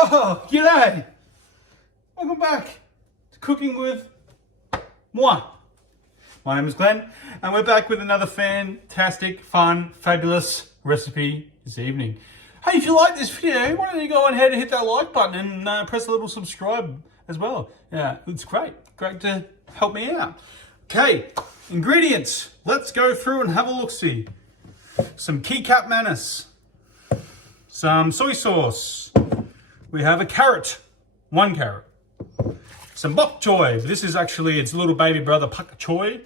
Oh, g'day! Welcome back to Cooking with Moi. My name is Glenn, and we're back with another fantastic, fun, fabulous recipe this evening. Hey, if you like this video, why don't you go ahead and hit that like button and press a little subscribe as well. Yeah, it's great to help me out. Okay, ingredients. Let's go through and have a look-see. Some kecap manis, some soy sauce. We have a carrot, 1 carrot. Some bok choy. This is actually its little baby brother, pak choy.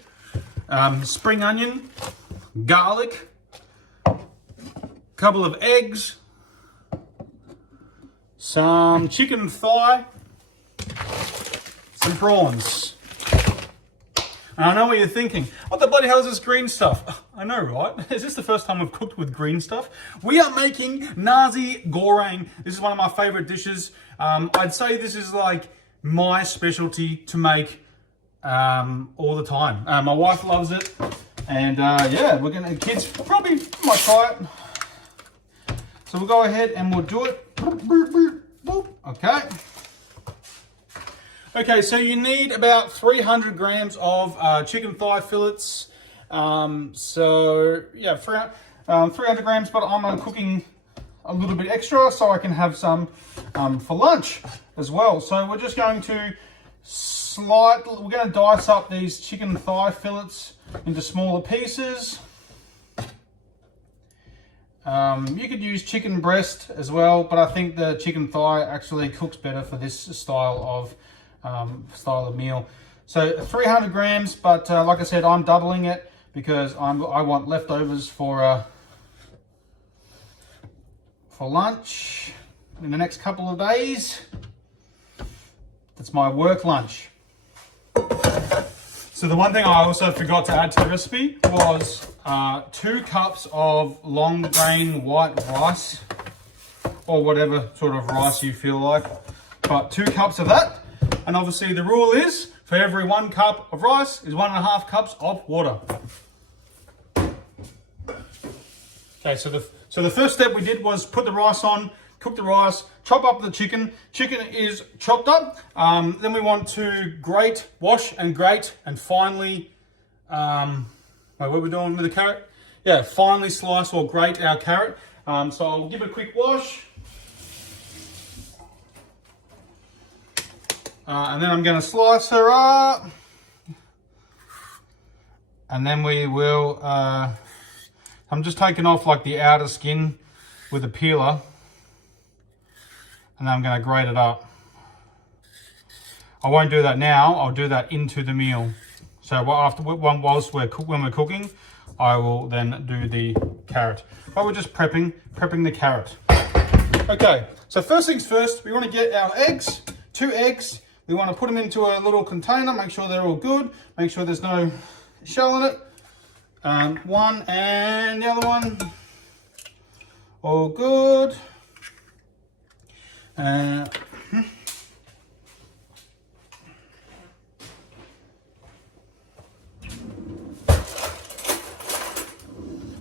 Spring onion, garlic, couple of eggs, some chicken thigh, some prawns. And I know what you're thinking. What the bloody hell is this green stuff? I know, right? Is this the first time we've cooked with green stuff? We are making Nasi Goreng. This is one of my favorite dishes. I'd say this is like my specialty to make all the time. My wife loves it. And yeah, kids probably might try it. So we'll go ahead and we'll do it. Okay. Okay, so you need about 300 grams of chicken thigh fillets. So yeah, 300 grams, but I'm cooking a little bit extra so I can have some for lunch as well. So we're just going to we're going to dice up these chicken thigh fillets into smaller pieces. You could use chicken breast as well, but I think the chicken thigh actually cooks better for this style of meal. So 300 grams, but like I said, I'm doubling it because I want leftovers for lunch in the next couple of days. That's my work lunch. So the one thing I also forgot to add to the recipe was 2 cups of long grain white rice, or whatever sort of rice you feel like, but 2 cups of that. And obviously the rule is, for every 1 cup of rice is 1.5 cups of water. Okay, so the first step we did was put the rice on, cook the rice, chop up the chicken. Chicken is chopped up. Then we want to wash and grate, and finally, wait, what are we doing with the carrot? Yeah, finely slice or grate our carrot. So I'll give it a quick wash. And then I'm going to slice her up. And then we will, I'm just taking off like the outer skin with a peeler. And then I'm going to grate it up. I won't do that now, I'll do that into the meal. So whilst when we're cooking, I will then do the carrot. But we're just prepping the carrot. Okay, so first things first, we want to get our eggs, 2 eggs. We want to put them into a little container, make sure they're all good, make sure there's no shell in it. One and the other one, all good.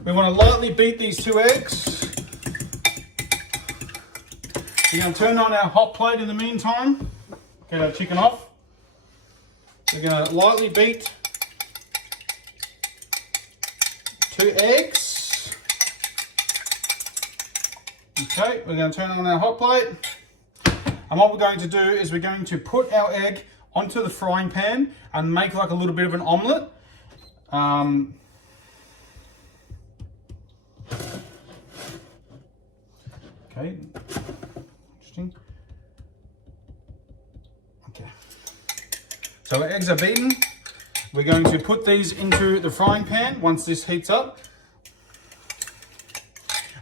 We want to lightly beat these 2 eggs. We're going to turn on our hot plate in the meantime. Get our chicken off. We're going to lightly beat 2 eggs. Okay, we're going to turn on our hot plate. And what we're going to do is we're going to put our egg onto the frying pan and make like a little bit of an omelette. Okay, interesting. Okay, so our eggs are beaten. We're going to put these into the frying pan once this heats up.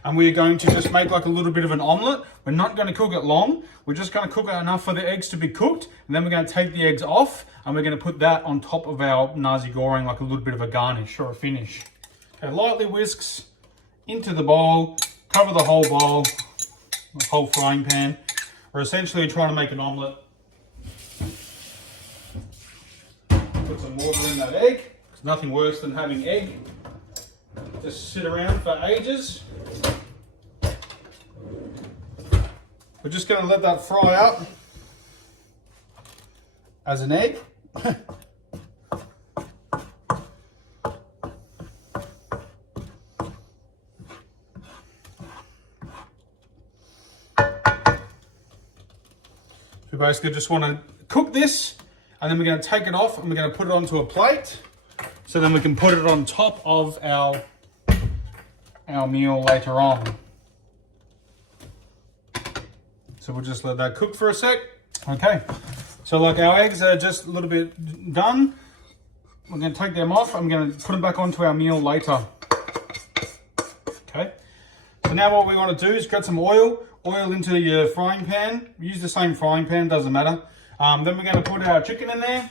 And we're going to just make like a little bit of an omelette. We're not going to cook it long. We're just going to cook it enough for the eggs to be cooked. And then we're going to take the eggs off and we're going to put that on top of our Nasi Goreng, like a little bit of a garnish or a finish. Okay, lightly whisks into the bowl, cover the whole bowl, the whole frying pan. We're essentially trying to make an omelette. Put some water in that egg. There's nothing worse than having egg just sit around for ages. We're just going to let that fry up as an egg. We basically just want to cook this, and then we're going to take it off and we're going to put it onto a plate, so then we can put it on top of our meal later on. So we'll just let that cook for a sec. Okay, so like our eggs are just a little bit done. We're going to take them off. I'm going to put them back onto our meal later. Okay, so now what we want to do is get some oil into your frying pan. Use the same frying pan, doesn't matter. Then we're going to put our chicken in there.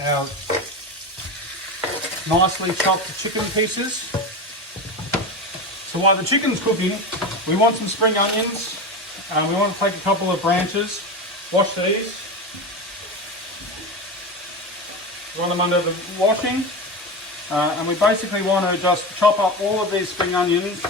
Our nicely chopped chicken pieces. So while the chicken's cooking, we want some spring onions. We want to take a couple of branches, wash these, run them under the washing, and we basically want to just chop up all of these spring onions.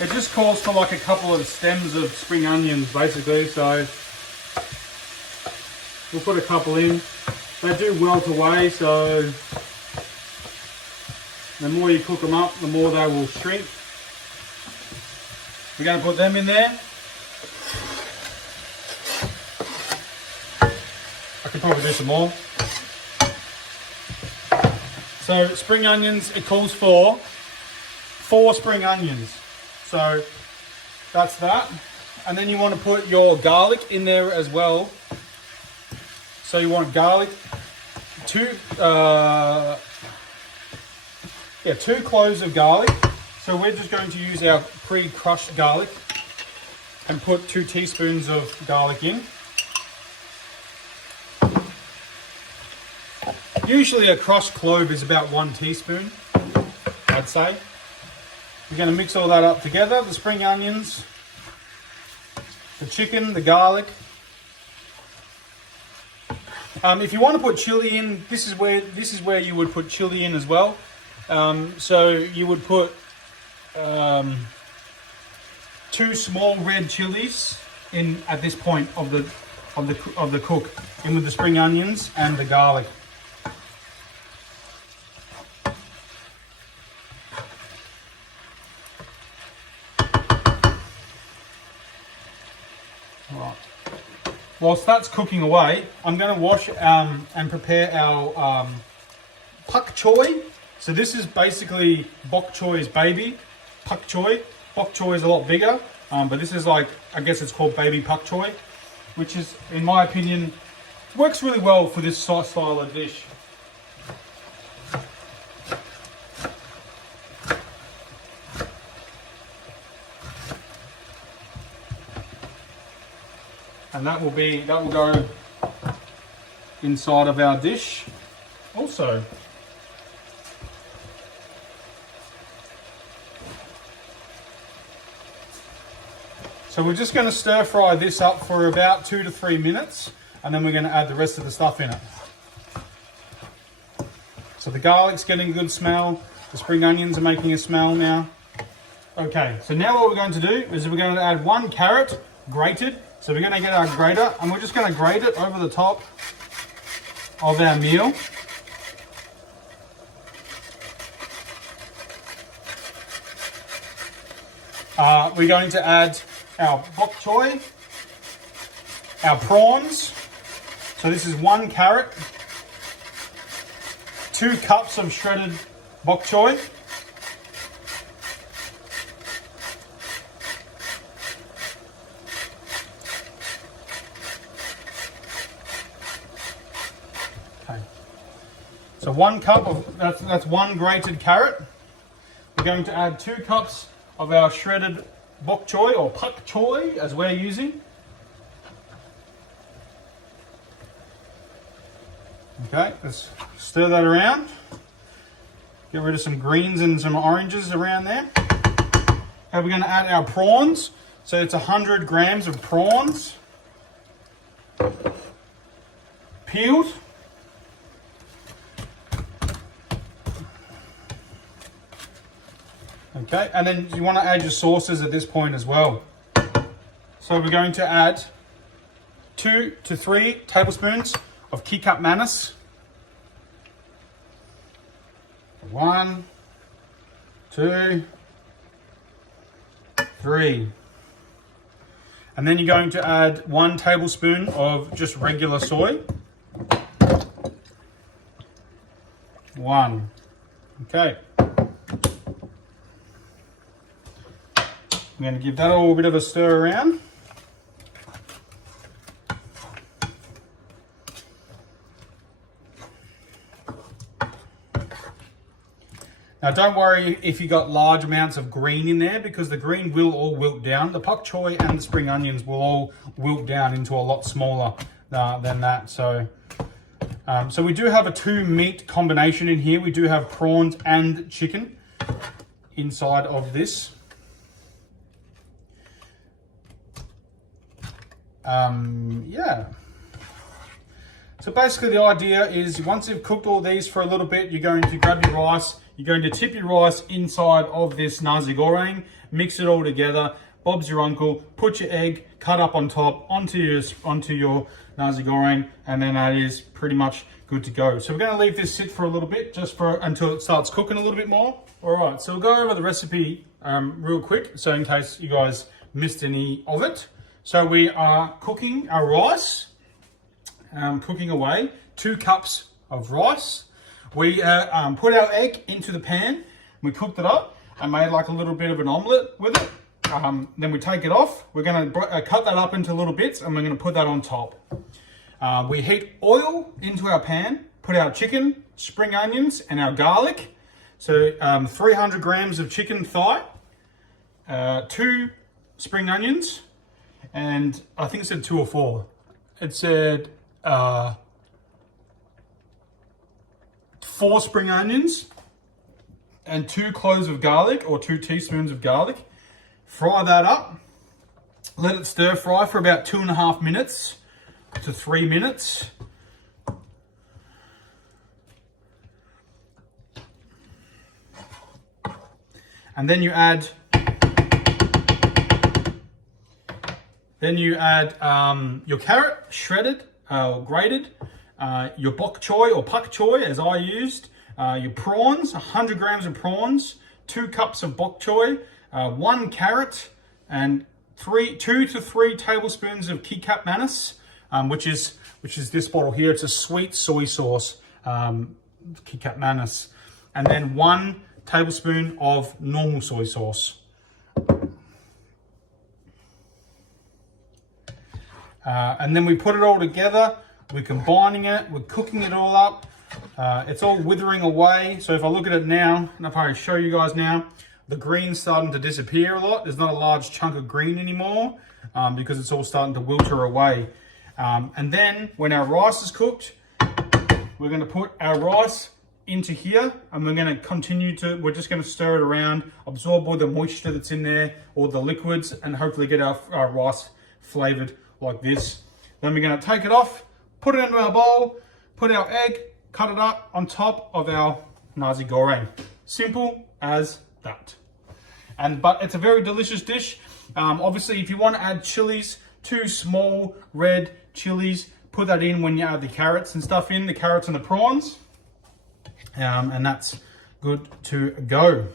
It just calls for like a couple of stems of spring onions basically, so we'll put a couple in. They do wilt away, so the more you cook them up, the more they will shrink. We're going to put them in there. I could probably do some more. So spring onions, it calls for 4 spring onions. So that's that. And then you want to put your garlic in there as well. So you want garlic, 2 cloves of garlic. So we're just going to use our pre-crushed garlic and put 2 teaspoons of garlic in. Usually a crushed clove is about 1 teaspoon, I'd say. We're going to mix all that up together, the spring onions, the chicken, the garlic. If you want to put chili in, this is where you would put chili in as well. So you would put 2 small red chillies in at this point of the cook, in with the spring onions and the garlic. Right. Whilst that's cooking away, I'm going to wash and prepare our pak choy. So this is basically bok choy's baby, pak choy. Bok choy is a lot bigger, but this is like, I guess it's called baby pak choy, which is, in my opinion, works really well for this style of dish. And that will go inside of our dish also. So we're just going to stir fry this up for about 2 to 3 minutes, and then we're going to add the rest of the stuff in it. So the garlic's getting a good smell, the spring onions are making a smell now. Okay, so now what we're going to do is we're going to add 1 carrot, grated. So we're going to get our grater and we're just going to grate it over the top of our meal. We're going to add our bok choy, our prawns. So this is 1 carrot, 2 cups of shredded bok choy, so 1 cup of, that's 1 grated carrot. We're going to add 2 cups of our shredded bok choy, or pak choy as we're using. Okay, let's stir that around. Get rid of some greens and some oranges around there. Okay, we're going to add our prawns. So it's 100 grams of prawns. peeled. Okay, and then you want to add your sauces at this point as well. So we're going to add 2 to 3 tablespoons of kecap manis. 1, 2, 3. And then you're going to add 1 tablespoon of just regular soy. 1. Okay. I'm going to give that all a bit of a stir around. Now don't worry if you got large amounts of green in there, because the green will all wilt down. The pak choy and the spring onions will all wilt down into a lot smaller than that. So we do have a 2 meat combination in here. We do have prawns and chicken inside of this. Yeah. So basically the idea is once you've cooked all these for a little bit, you're going to grab your rice, you're going to tip your rice inside of this Nasi Goreng, mix it all together, Bob's your uncle, put your egg cut up on top onto your Nasi Goreng, and then that is pretty much good to go. So we're going to leave this sit for a little bit, until it starts cooking a little bit more. All right, so we'll go over the recipe real quick, so in case you guys missed any of it. So we are cooking our rice, cooking away, 2 cups of rice. We put our egg into the pan, we cooked it up and made like a little bit of an omelette with it. Then we take it off. We're going to cut that up into little bits and we're going to put that on top. We heat oil into our pan, put our chicken, spring onions and our garlic. So 300 grams of chicken thigh, 2 spring onions, and I think it said 2 or 4. It said 4 spring onions and 2 cloves of garlic, or 2 teaspoons of garlic. Fry that up. Let it stir fry for about 2.5 minutes to 3 minutes. And then you add your carrot, shredded or grated, your bok choy or pak choy as I used, your prawns, 100 grams of prawns, 2 cups of bok choy, 1 carrot, and 2 to 3 tablespoons of kecap manis, which is this bottle here. It's a sweet soy sauce, kecap manis, and then 1 tablespoon of normal soy sauce. And then we put it all together, we're combining it, we're cooking it all up. It's all withering away. So if I look at it now, and if I show you guys now, the green's starting to disappear a lot. There's not a large chunk of green anymore because it's all starting to wilter away. And then when our rice is cooked, we're going to put our rice into here and we're going to we're just going to stir it around, absorb all the moisture that's in there, all the liquids, and hopefully get our rice flavored like this. Then we're going to take it off, put it into our bowl, put our egg, cut it up on top of our Nasi Goreng. Simple as that. But it's a very delicious dish. Obviously, if you want to add chilies, 2 small red chilies, put that in when you add the carrots and stuff in, the carrots and the prawns. And that's good to go.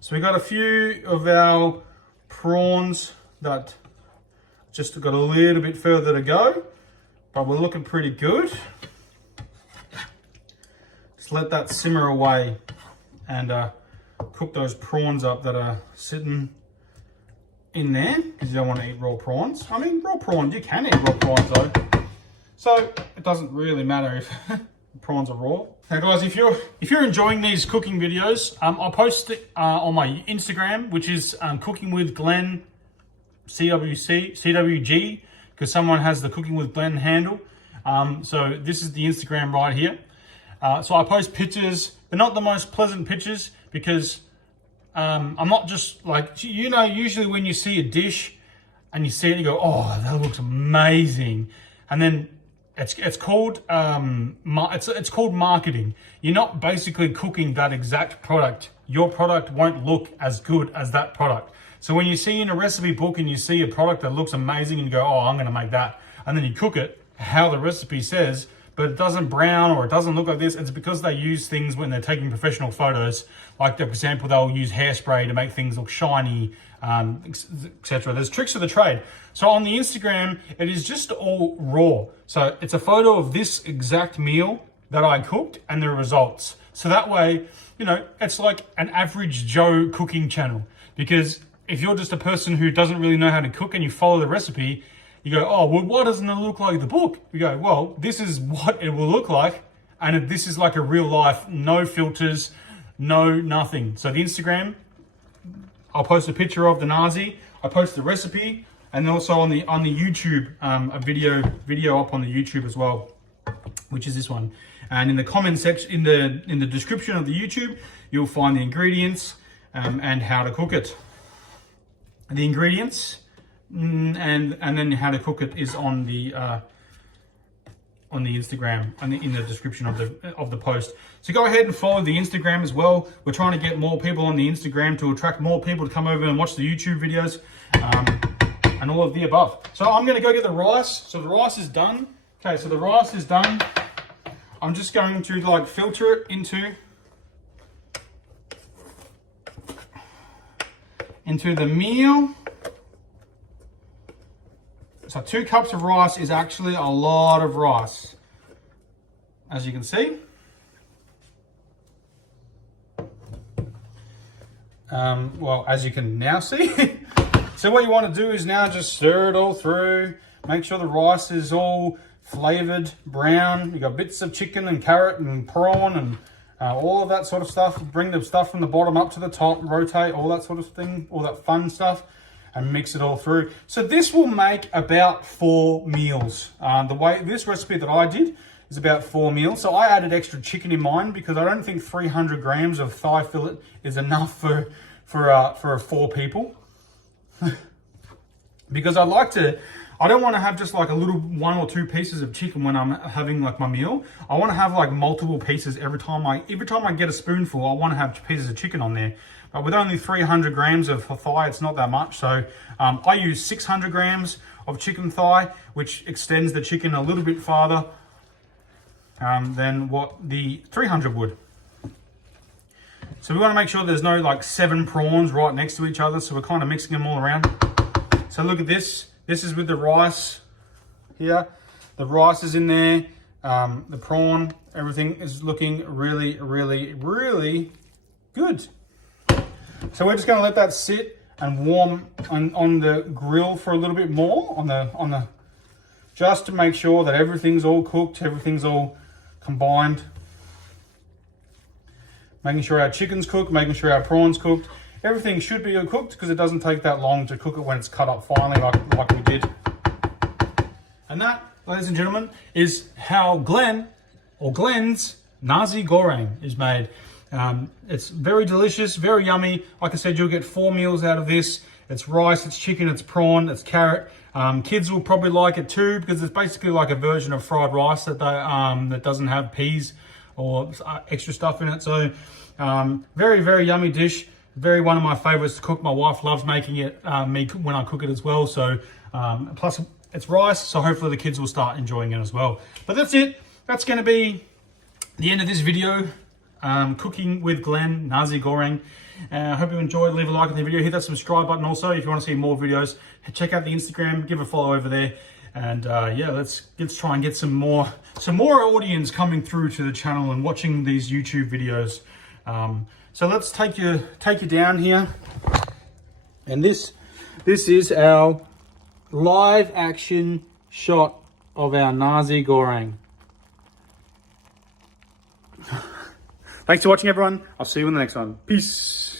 So we got a few of our prawns that just got a little bit further to go, but we're looking pretty good. Just let that simmer away and cook those prawns up that are sitting in there, because you don't want to eat raw prawns. I mean, raw prawns, you can eat raw prawns though. So it doesn't really matter if prawns are raw. Now guys, if you're enjoying these cooking videos, I'll post it on my Instagram, which is Cooking with Glenn CWG, because someone has the Cooking with Glenn handle. So this is the Instagram right here. So I post pictures. They're not the most pleasant pictures because I'm not just like, usually when you see a dish and you see it, you go, oh, that looks amazing. And then it's called it's called marketing. You're not basically cooking that exact product. Your product won't look as good as that product. So when you see in a recipe book and you see a product that looks amazing and you go, oh, I'm going to make that, and then you cook it how the recipe says, but it doesn't brown or it doesn't look like this, it's because they use things when they're taking professional photos. Like, for example, they'll use hairspray to make things look shiny, etc. There's tricks of the trade. So on the Instagram, it is just all raw. So it's a photo of this exact meal that I cooked and the results. So that way, you know, it's like an average Joe cooking channel. Because if you're just a person who doesn't really know how to cook and you follow the recipe, you go, oh, well, why doesn't it look like the book? You go, well, this is what it will look like. And this is like a real life, no filters, no nothing. So the Instagram, I'll post a picture of the nasi. I post the recipe, and also on the YouTube, a video up on the YouTube as well, which is this one. And in the comment section, in the description of the YouTube, you'll find the ingredients and how to cook it. The ingredients and then how to cook it is on the Instagram and in the description of the post. So go ahead and follow the Instagram as well. We're trying to get more people on the Instagram to attract more people to come over and watch the YouTube videos and all of the above. So I'm going to go get the rice. So the rice is done. Okay, so the rice is done. I'm just going to like filter it into the meal. So 2 cups of rice is actually a lot of rice, as you can see. Well, as you can now see. So what you want to do is now just stir it all through. Make sure the rice is all flavored brown. You got bits of chicken and carrot and prawn and all of that sort of stuff. Bring the stuff from the bottom up to the top, rotate, all that sort of thing, all that fun stuff, and mix it all through. So this will make about 4 meals. The way this recipe that I did is about 4 meals. So I added extra chicken in mine because I don't think 300 grams of thigh fillet is enough for 4 people. Because I don't want to have just like a little 1 or 2 pieces of chicken when I'm having like my meal. I want to have like multiple pieces every time I get a spoonful. I want to have pieces of chicken on there. But with only 300 grams of thigh, it's not that much. So I use 600 grams of chicken thigh, which extends the chicken a little bit farther than what the 300 would. So we want to make sure there's no like 7 prawns right next to each other. So we're kind of mixing them all around. So look at this. This is with the rice here. The rice is in there. The prawn, everything is looking really, really, really good. So we're just going to let that sit and warm on the grill for a little bit more just to make sure that everything's all cooked, everything's all combined. Making sure our chicken's cooked, making sure our prawn's cooked. Everything should be cooked because it doesn't take that long to cook it when it's cut up finely like we did. And that, ladies and gentlemen, is how Glenn's Nasi Goreng is made. It's very delicious, very yummy. Like I said, you'll get 4 meals out of this. It's rice, it's chicken, it's prawn, it's carrot. Kids will probably like it too because it's basically like a version of fried rice that doesn't have peas or extra stuff in it. So very, very yummy dish. Very one of my favorites to cook. My wife loves making it when I cook it as well. So plus it's rice, so hopefully the kids will start enjoying it as well. But that's it. That's going to be the end of this video. Cooking with Glenn, Nasi Goreng. I hope you enjoyed. Leave a like on the video. Hit that subscribe button also if you want to see more videos. Check out the Instagram. Give a follow over there. And yeah, let's try and get some more audience coming through to the channel and watching these YouTube videos. So let's take you down here. And this is our live action shot of our Nasi Goreng. Thanks for watching, everyone. I'll see you in the next one. Peace.